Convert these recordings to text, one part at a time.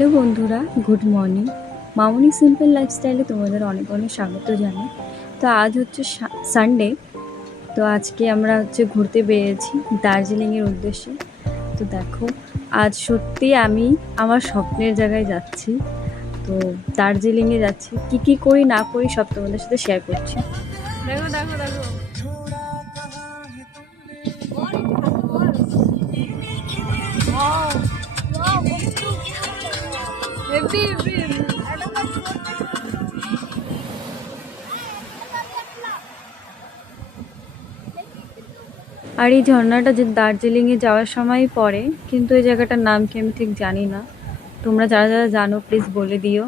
Hello বন্ধুরা, good morning. মামনি simple লাইফস্টাইলে তোমাদের অনেক অনেক স্বাগত জানাই। তো আজ হচ্ছে সানডে। তো আজকে আমরা ঘুরতে বেরিয়েছি দার্জিলিংয়ের উদ্দেশ্যে। তো দেখো, আজ সত্যি আমি আমার স্বপ্নের জায়গায় যাচ্ছি। তো দার্জিলিংয়ে যাচ্ছি, কি করি না করি সব তোমাদের সাথে শেয়ার করছি। দেখো দেখো দেখো, আর এই ঝর্ণাটা যে দার্জিলিংয়ে যাওয়ার সময় পড়ে, কিন্তু এই জায়গাটার নাম কি আমি ঠিক জানি না। তোমরা যারা যারা জানো প্লিজ বলে দিও।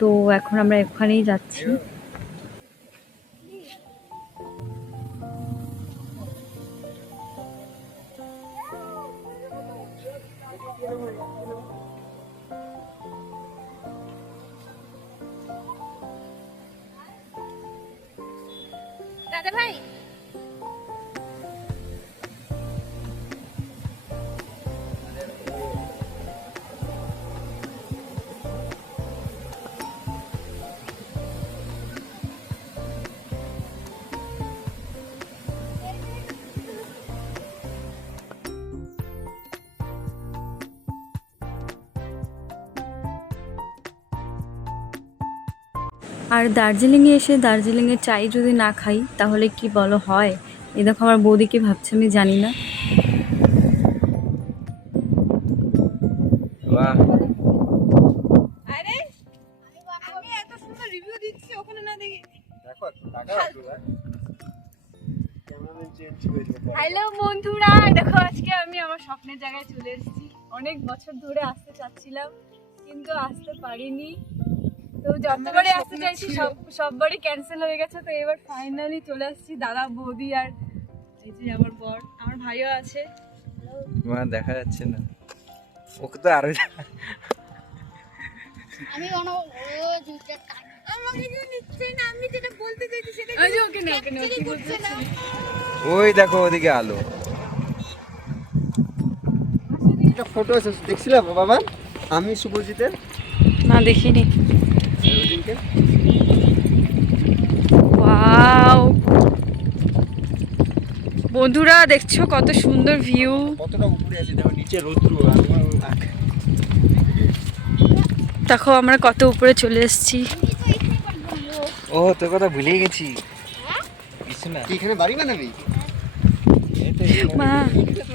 তো এখন আমরা ওখানেই যাচ্ছি। দাদা ভাই আর দার্জিলিংয়ে এসে দার্জিলিংয়ের চাই যদি না খাই তাহলে কি বলো হয়? এই দেখো আমার বৌদি কি ভাবছে আমি জানি না। আরে আমি এত সুন্দর রিভিউ দিচ্ছি ওখানে না দেখি। হ্যালো বন্ধুরা, দেখো আজকে আমি আমার স্বপ্নের জায়গায় চলে এসেছি। অনেক বছর ধরে আসতে চাচ্ছিলাম কিন্তু আসতে পারিনি। তো যতবারই আসতে চাইছি সববারই ক্যান্সেল হয়ে গেছে। তো এবার ফাইনালি চলে আসছি। দাদা বৌদি আর এই যে আমার বর, আমার ভাইও আছে। দেখা যাচ্ছে না, ওকে তো আরো আমি আমাকে কেউ নিচ্ছে না, আমি যেটা বলতে চাইছি সেটা ওকে না কি বলছে না। ওই দেখো ওদিকে আলো। একটা ফটো আছে দেখছিলাম বাবা, আমি শুভজিতের। না দেখিনি। ওদিনকে ওয়াও বন্ধুরা, দেখছো কত সুন্দর ভিউ। কতটা উপরে আছে দেখো, নিচে রৌদ্র। দেখো আমরা কত উপরে চলে এসেছি। ও তোর কথা ভুলেই গেছি। কিছু না, কি এখানে বাড়ি বানাবি? মা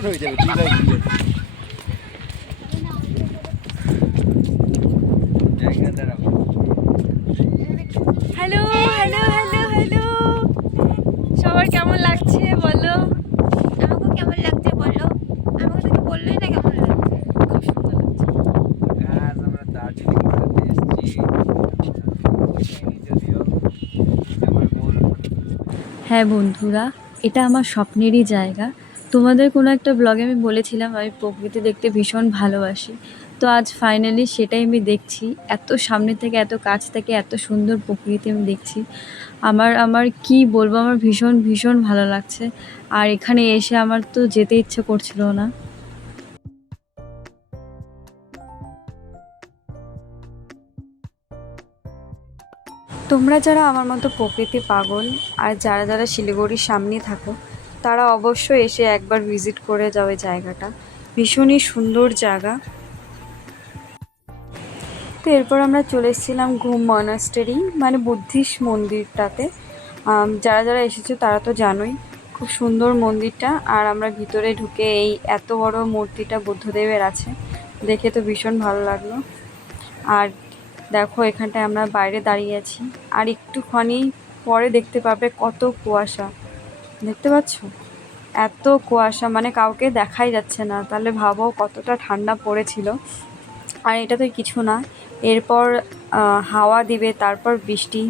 হয়ে যাবে, তুই যাই ঘুরে। জায়গা দাঁড়াবো। হ্যালো হ্যালো হ্যালো হ্যালো, সবার কেমন লাগছে বলো? আমাকে কেমন লাগছে বলো? আমাকে তুমি বললেই না কেমন লাগছে। খুব সুন্দর লাগছে। আজ আমরা দার্জিলিং বেড়াতে এসেছি। যদিও আমার মন। হ্যাঁ বন্ধুরা, এটা আমার স্বপ্নেরই জায়গা। তোমাদের কোনো একটা ব্লগে আমি বলেছিলাম আমি প্রকৃতি দেখতে ভীষণ ভালোবাসি। তো আজ ফাইনালি সেটাই আমি দেখছি। এত সামনে থেকে, এত কাছ থেকে এত সুন্দর প্রকৃতি আমি দেখছি। আমার কি বলবো, আমার ভীষণ ভীষণ ভালো লাগছে। আর এখানে এসে আমার তো যেতে ইচ্ছে করছিল না। তোমরা যারা আমার মতো প্রকৃতি পাগল আর যারা যারা শিলিগুড়ির সামনে থাকো, তারা অবশ্যই এসে একবার ভিজিট করে যাও এই জায়গাটা। ভীষণই সুন্দর জায়গা। তো এরপর আমরা চলে এসেছিলাম ঘুম মনাস্টারি, মানে বুদ্ধিস্ট মন্দিরটাতে। যারা যারা এসেছে তারা তো জানোই, খুব সুন্দর মন্দিরটা। আর আমরা ভিতরে ঢুকে এই এত বড় মূর্তিটা বুদ্ধদেবের আছে, দেখে তো ভীষণ ভালো লাগলো। আর দেখো এখানটায় আমরা বাইরে দাঁড়িয়ে আছি, আর একটুখানি পরে দেখতে পাবে কত কুয়াশা। দেখতে পাচ্ছ এত কুয়াশা, মানে কাউকে দেখাই যাচ্ছে না। তাহলে ভাবো কতটা ঠান্ডা পড়েছিল। আর এটা তো কিছু না, এরপর হাওয়া দিবে, তারপর বৃষ্টি।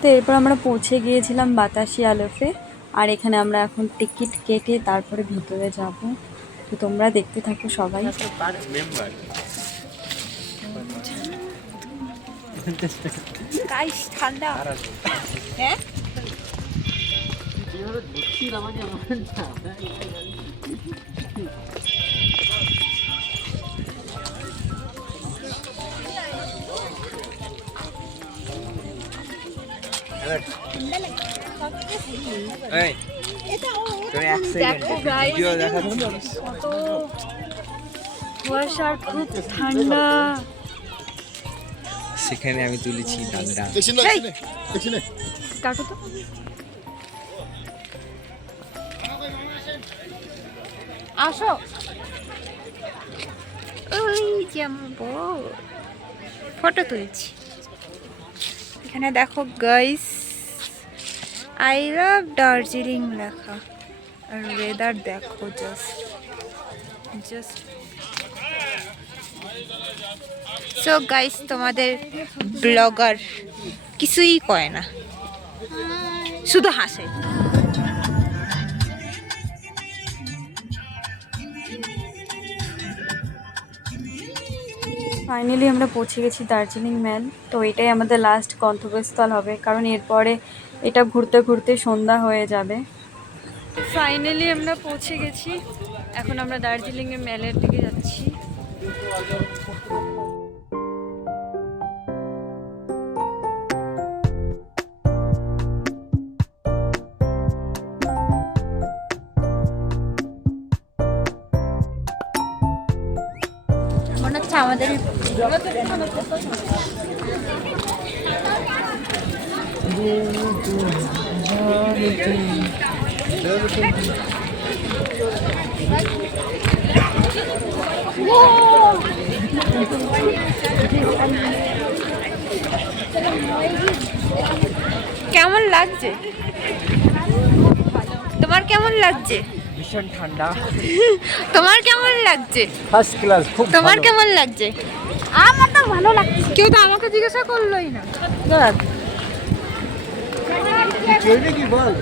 তো এরপর আমরা পৌঁছে গিয়েছিলাম বাতাসি আলোফে। আর এখানে আমরা এখন টিকিট কেটে তারপরে ভিতরে যাব। তো তোমরা দেখতে থাকো সবাই। গাইস ঠান্ডা। হ্যাঁ যেভাবে ধরছিল আমাকে আমার না। এই তুমি এক সেকেন্ড দেখো guys, ভিডিও দেখা তো কত কুয়াশা আর খুব ঠান্ডা। সেখানে আমি তুলেছি ডান্ডা। কাটো তো। আসো। ওই যে আমার বউ ফটো তুলছি। এখানে দেখো গাইস, আই লাভ দার্জিলিং লেখা, আর ওয়েদার দেখো জাস্ট সো গাইস, তোমাদের ব্লগার কিছুই কয় না, শুধু হাসে। ফাইনালি আমরা পৌঁছে গেছি দার্জিলিং ম্যাল। তো এটাই আমাদের লাস্ট গন্তব্যস্থল হবে, কারণ এরপরে এটা ঘুরতে ঘুরতে সন্ধ্যা হয়ে যাবে। ফাইনালি আমরা পৌঁছে গেছি, এখন আমরা দার্জিলিংয়ের ম্যালের দিকে যাচ্ছি। মনে হচ্ছে আমাদের কেমন লাগছে? তোমার কেমন লাগছে? ভীষণ ঠান্ডা, তোমার কেমন লাগছে? ফার্স্ট ক্লাস, খুব তোমার কেমন লাগছে? আমার তো ভালো লাগছে। কেউ তো আমাকে জিজ্ঞাসা করলোই না। চলবে কি বল?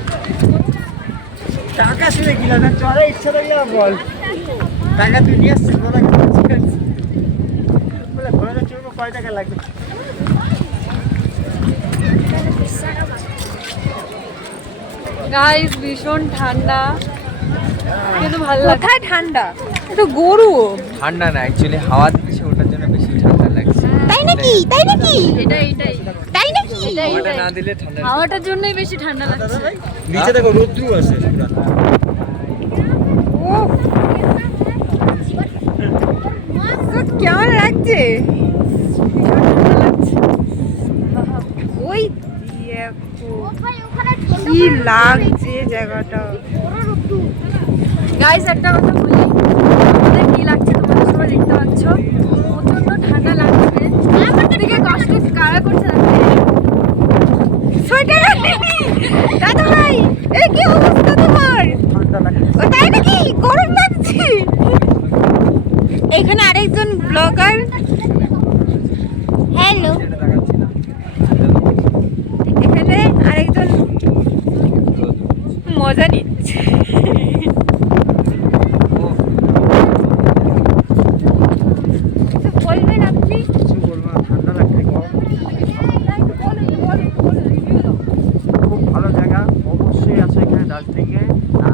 টাকা শুনে গেলাম না, চলে ইচ্ছা থাকলে বল। টাকা তুই নিয়ে আসছিস বলে বলে ঘোরাতে চলবো, কয় টাকা লাগবে? গাইস ভীষণ ঠান্ডা, কিন্তু ভালো লাগে। কোথায় ঠান্ডা? এটা গরু। ঠান্ডা না, অ্যাকচুয়ালি হাওয়া দিচ্ছে, ওটার জন্য বেশি ঠান্ডা লাগছে। তাই নাকি? তাই নাকি? এটাই তাই নাকি? হাওয়াটা না দিলে ঠান্ডা লাগছে। হাওয়াটার জন্যই বেশি ঠান্ডা লাগছে। নিচে দেখো রোদ্রু আছে পুরা। কেমন লাগছে? ওই দেখো কি লাগছে জায়গাটা। গাইস একটা কথা বলি, আমাদের কি লাগছে তোমরা সবাই দেখতে পাচ্ছ, প্রচন্ড ঠান্ডা লাগছে। আমার দিকে কষ্ট কারা করছে সোয়েটার দাদা ভাই, এই কি অবস্থা তোমার? ও তাই নাকি? গরম লাগছে। এখানে আরেকজন ব্লগার, হ্যালো, এখানে আরেকজন মজা নিচ্ছে। বলবেন আপনি? কিছু বলবো না, ঠান্ডা লাগছে, গরম। খুব ভালো জায়গা, অবশ্যই আছে এখানে দার্জিলিংয়ে।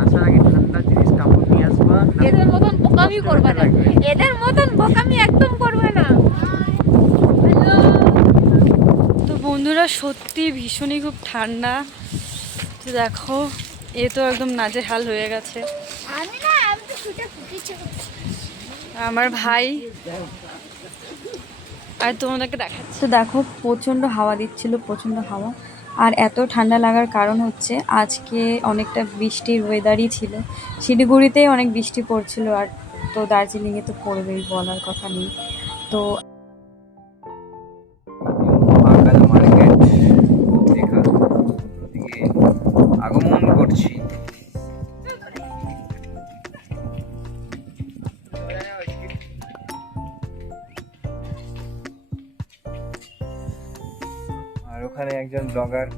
আসার আগে ঠান্ডা জিনিস কাপড় নিয়ে আসবা। এদের মতন বোকামি করবে না, এদের মতন বোকামি একদম করবে না। তো বন্ধুরা, সত্যি ভীষণই খুব ঠান্ডা। তো দেখো, এ তো একদম নাজেহাল হয়ে গেছে। আমি না, আমি তো ছুটে ফুটেছি। আমার ভাই আর তোমাদেরকে দেখাচ্ছি। তো দেখো, প্রচণ্ড হাওয়া দিচ্ছিল, প্রচণ্ড হাওয়া। আর এত ঠান্ডা লাগার কারণ হচ্ছে আজকে অনেকটা বৃষ্টির ওয়েদারই ছিল। শিলিগুড়িতে অনেক বৃষ্টি পড়ছিল, আর তো দার্জিলিংয়ে তো পড়বেই, বলার কথা নেই। তো মহাকাল মার্কেট দেখা ওদিকে আগমন করছি। আর ওখানে একজন ব্লগার,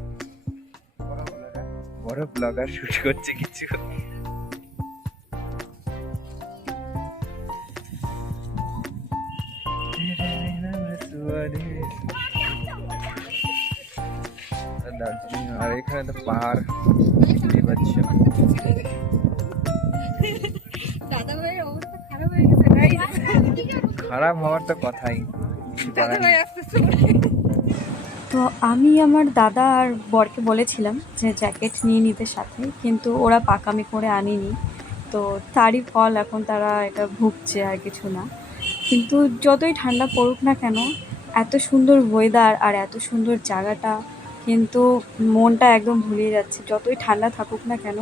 বড় ব্লগার শুট করছে কিছু। দার্জিলিং, আর এখানে তো পাহাড় দেখতেই পাচ্ছ। দাদা ভাইয়ের অবস্থা খারাপ হয়ে গেছে গাইস। খারাপ হওয়ার তো কথাই, কিছু করার নেই। তো আমি আমার দাদা আর বরকে বলেছিলাম যে জ্যাকেট নিয়ে নিতে সাথে, কিন্তু ওরা পাকামি করে আনেনি। তো তারই ফল এখন তারা এটা ভুগছে, আর কিছু না। কিন্তু যতই ঠান্ডা পড়ুক না কেন, এত সুন্দর ওয়েদার আর এত সুন্দর জায়গাটা, কিন্তু মনটা একদম ভুলিয়ে যাচ্ছে। যতই ঠান্ডা থাকুক না কেন,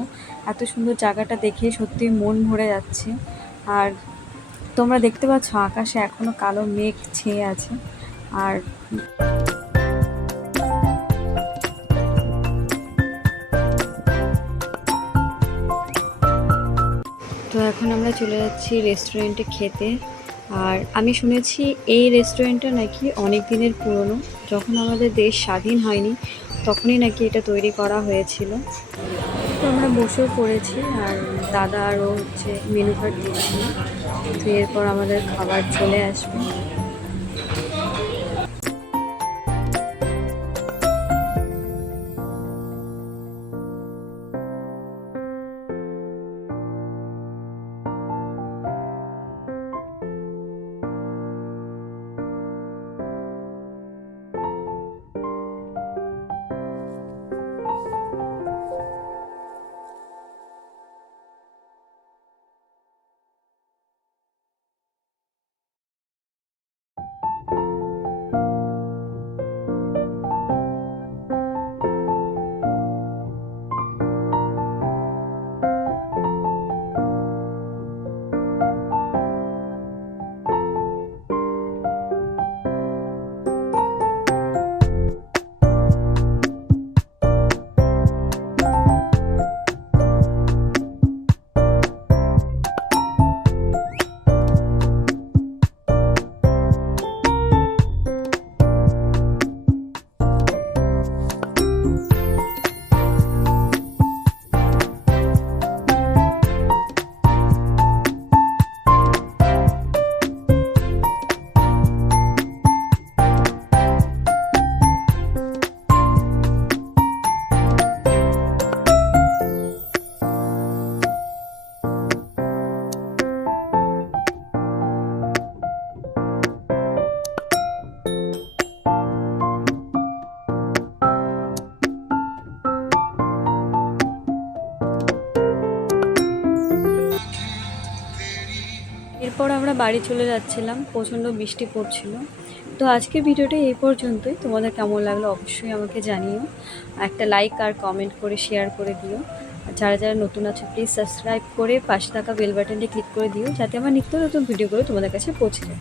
এত সুন্দর জায়গাটা দেখে সত্যি মন ভরে যাচ্ছে। আর তোমরা দেখতে পাচ্ছ আকাশে এখনো কালো মেঘ ছেয়ে আছে। আর তো এখন আমরা চলে যাচ্ছি রেস্টুরেন্টে খেতে। আর আমি শুনেছি এই রেস্টুরেন্টটা নাকি অনেক দিনের পুরনো, যখন আমাদের দেশ স্বাধীন হয়নি তখনই নাকি এটা তৈরি করা হয়েছিল। তো আমরা বসেও পড়েছি, আর দাদা আরও হচ্ছে মেনু কার্ড দিচ্ছিল। তো এরপর আমাদের খাবার চলে আসবে। এরপর আমরা বাড়ি চলে যাচ্ছিলাম, প্রচণ্ড বৃষ্টি পড়ছিল। তো আজকের ভিডিওটা এই পর্যন্তই। তোমাদের কেমন লাগলো অবশ্যই আমাকে জানিও। একটা লাইক আর কমেন্ট করে শেয়ার করে দিও। আর যারা যারা নতুন আছে প্লিজ সাবস্ক্রাইব করে পাশে থাকা বেল বাটনটি ক্লিক করে দিও, যাতে আমার নিত্য নতুন ভিডিওগুলো তোমাদের কাছে পৌঁছে যায়।